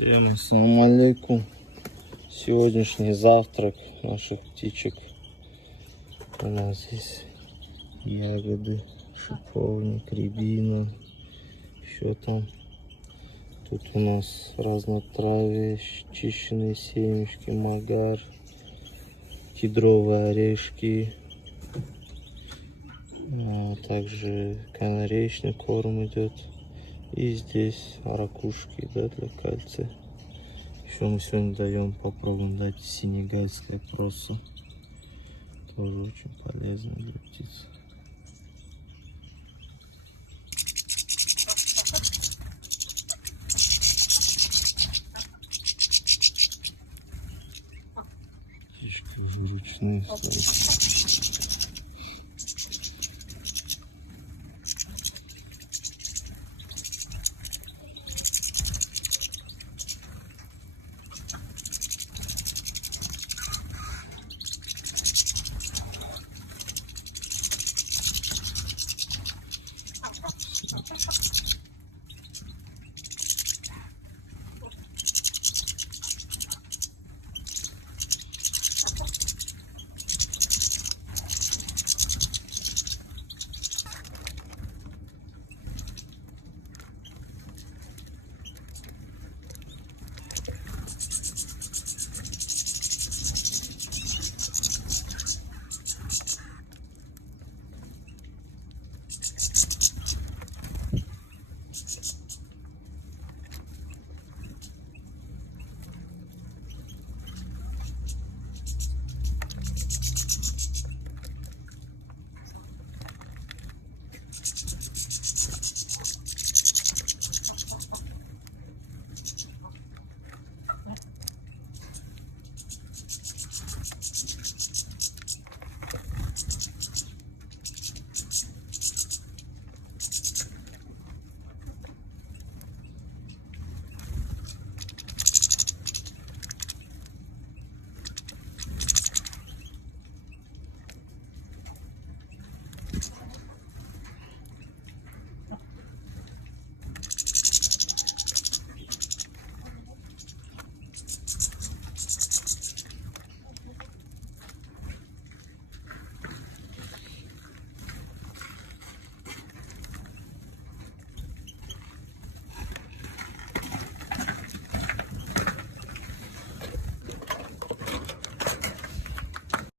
Всем ассаламу алейкум. Сегодняшний завтрак наших птичек. У нас здесь ягоды, шиповник, рябина, еще там. Тут у нас разнотравие, чищенные семечки, магар, кедровые орешки. Также канареечный корм идет. И здесь ракушки, да, для кальция. Еще мы сегодня даем, попробуем дать сенегальское просо. Тоже очень полезно для птиц. Птички ручные.